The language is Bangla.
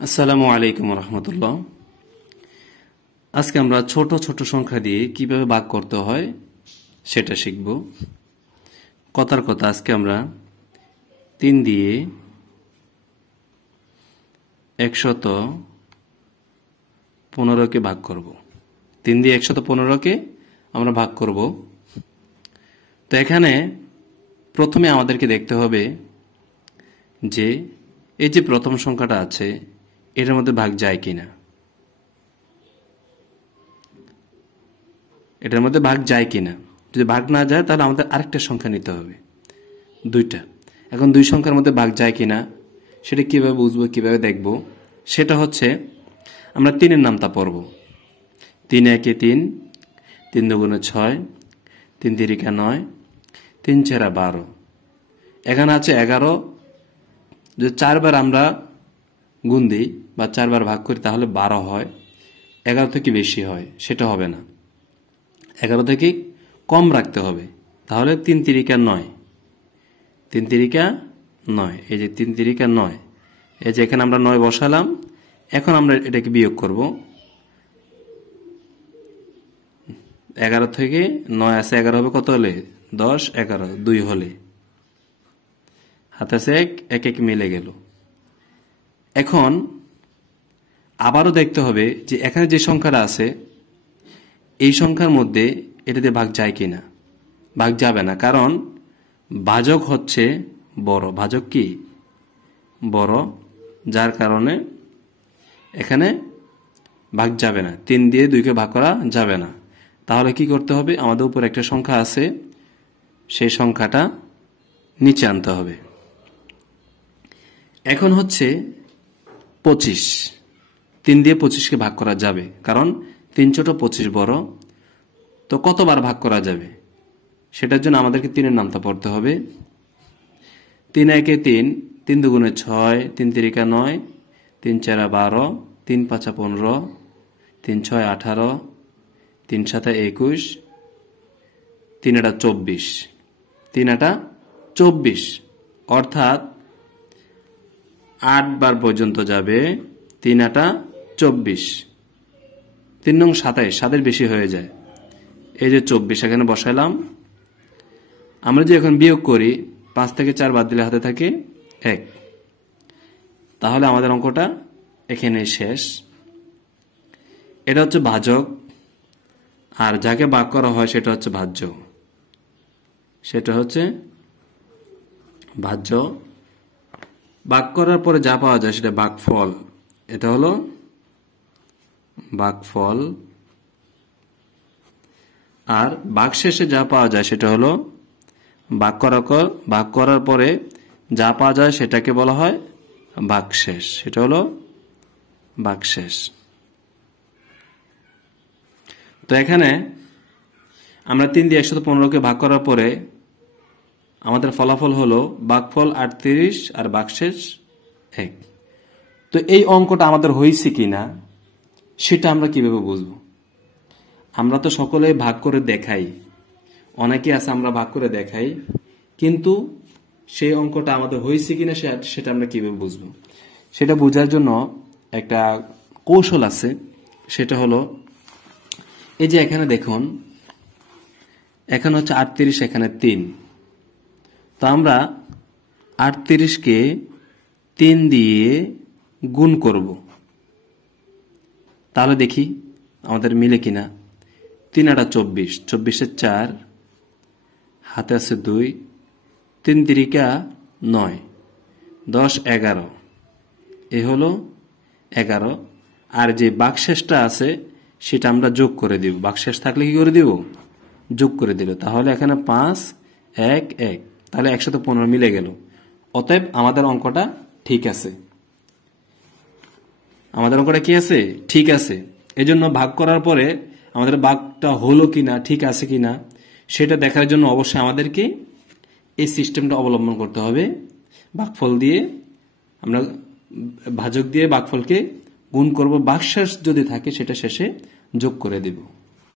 আসসালামু আলাইকুম রহমতুল্লাহ। আজকে আমরা ছোট ছোট সংখ্যা দিয়ে কিভাবে ভাগ করতে হয় সেটা শিখব। কথার কথা, আজকে আমরা 3 দিয়ে 115কে ভাগ করব। 3 দিয়ে 115কে আমরা ভাগ করব। তো এখানে প্রথমে আমাদেরকে দেখতে হবে যে এই যে প্রথম সংখ্যাটা আছে এটার মধ্যে ভাগ যায় কিনা। এটার মধ্যে ভাগ যায় কিনা। যদি ভাগ না যায় তাহলে আমাদের আরেকটা সংখ্যা নিতে হবে, 2টা। এখন 2 সংখ্যার মধ্যে ভাগ যায় কিনা সেটা কিভাবে বুঝবো, কিভাবে দেখব, সেটা হচ্ছে আমরা 3-এর নামতা পড়ব। 3 একে 3, 3 দুগুণে 6, 3 তিরিকা 9, 3 চেরা 12। এখানে আছে 11। যদি 4 বার আমরা গুণ দিই বা 4 বার ভাগ করি তাহলে 12 হয়। 11 থেকে বেশি হয় সেটা হবে না, 11 থেকে কম রাখতে হবে। তাহলে 3 তিরিকা 9, 3 তিরিকা 9, এই যে 3 তিরিকা 9, এই যে এখানে আমরা 9 বসালাম। এখন আমরা এটাকে বিয়োগ করব। 11 থেকে 9 আছে, 11 হবে কত হলে? 10, 11, 2 হলে হাতে আছে 1, 1 1 মিলে গেল। এখন আবারও দেখতে হবে যে এখানে যে সংখ্যাটা আছে এই সংখ্যার মধ্যে এটাতে ভাগ যায় কিনা। ভাগ যাবে না, কারণ ভাজক হচ্ছে বড়। ভাজক কি? বড়, যার কারণে এখানে ভাগ যাবে না। 3 দিয়ে 2কে ভাগ করা যাবে না। তাহলে কি করতে হবে? আমাদের উপর একটা সংখ্যা আছে, সেই সংখ্যাটা নিচে আনতে হবে। এখন হচ্ছে 25। 3 দিয়ে 25কে ভাগ করা যাবে, কারণ 3 ছোট 25 বড়। তো কতবার ভাগ করা যাবে সেটার জন্য আমাদেরকে 3-এর নামতা পড়তে হবে। 3 একে 3, 3 দুগুণে 6, 3 তিরিকা 9, 3 চেরা 12, 3 পাঁচা 15, 3 6 18, 3 7 21, 3 আটা 24, 3 আটা 24, অর্থাৎ 8 বার পর্যন্ত যাবে। 3 আটা 24, 3 নং 27, 7-এর বেশি হয়ে যায়। এই যে 24 এখানে বসাইলাম। আমরা যে এখন বিয়োগ করি, 5 থেকে 4 বাদ দিলে হাতে থাকে 1। তাহলে আমাদের অঙ্কটা এখানে শেষ। এটা হচ্ছে ভাজক, আর যাকে ভাগ করা হয় সেটা হচ্ছে ভাজ্য। সেটা হচ্ছে ভাজ্য। ভাগ করার পরে যা পাওয়া যায় সেটা ভাগফল। এটা হলো ভাগফল। আর ভাগশেষে যা পাওয়া যায় সেটা হলো ভাগ করার পরে যা পাওয়া যায় সেটাকে বলা হয় ভাগশেষ। সেটা হলো ভাগশেষ। তো এখানে আমরা 3 দিয়ে 115কে ভাগ করার পরে আমাদের ফলাফল হলো ভাগফল 38 আর ভাগশেষ 1। তো এই অঙ্কটা আমাদের হয়েছে কিনা সেটা আমরা কিভাবে বুঝবো? আমরা তো সকলে ভাগ করে দেখাই, অনেকে আছে আমরা ভাগ করে দেখাই, কিন্তু সেই অঙ্কটা আমাদের হয়েছে কিনা সেটা আমরা কিভাবে বুঝবো? সেটা বোঝার জন্য একটা কৌশল আছে। সেটা হলো, এই যে এখানে দেখুন, এখানে হচ্ছে 38, এখানে 3। তো আমরা 38কে 3 দিয়ে গুণ করব। তাহলে দেখি আমাদের মিলে কিনা। 3 আটা 24, 24-এ 4, হাতে আছে 2, 3 তিরিকা 9, 10 11, এ হলো 11। আর যে ভাগশেষটা আছে সেটা আমরা যোগ করে দিব। ভাগশেষ থাকলে কি করে দিব? যোগ করে দিল। তাহলে এখানে 5 1 1, তাহলে 115 মিলে গেল। অতএব আমাদের অঙ্কটা ঠিক আছে। আমাদের অঙ্কটা কি আছে? ঠিক আছে। এজন্য ভাগ করার পরে আমাদের ভাগটা হলো কিনা, ঠিক আছে কিনা সেটা দেখার জন্য অবশ্যই আমাদেরকে এই সিস্টেমটা অবলম্বন করতে হবে। ভাগফল দিয়ে আমরা ভাজক দিয়ে ভাগফলকে গুণ করব, ভাগশেষ যদি থাকে সেটা শেষে যোগ করে দেব।